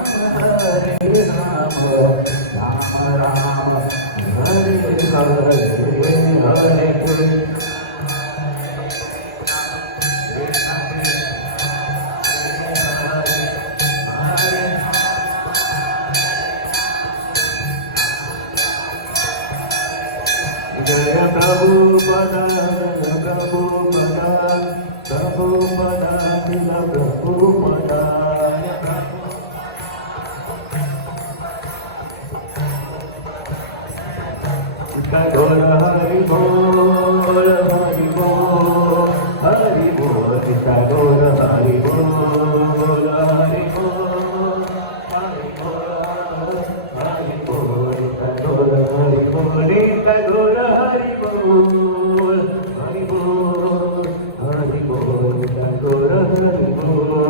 हरे राम राम राम हरे हरे हरे कृष्ण जय प्रभुपदा प्रभुपदा प्रभुपदा प्रभुपदा ढोल हरि बोल हरि बोल हरि बोल ढोल हरि बोल हरि बोल हरि बोल हरि बोल ढोल हरि बोल ढोल हरि बोल हरि बोल हरि बोल ढोल हरि बोल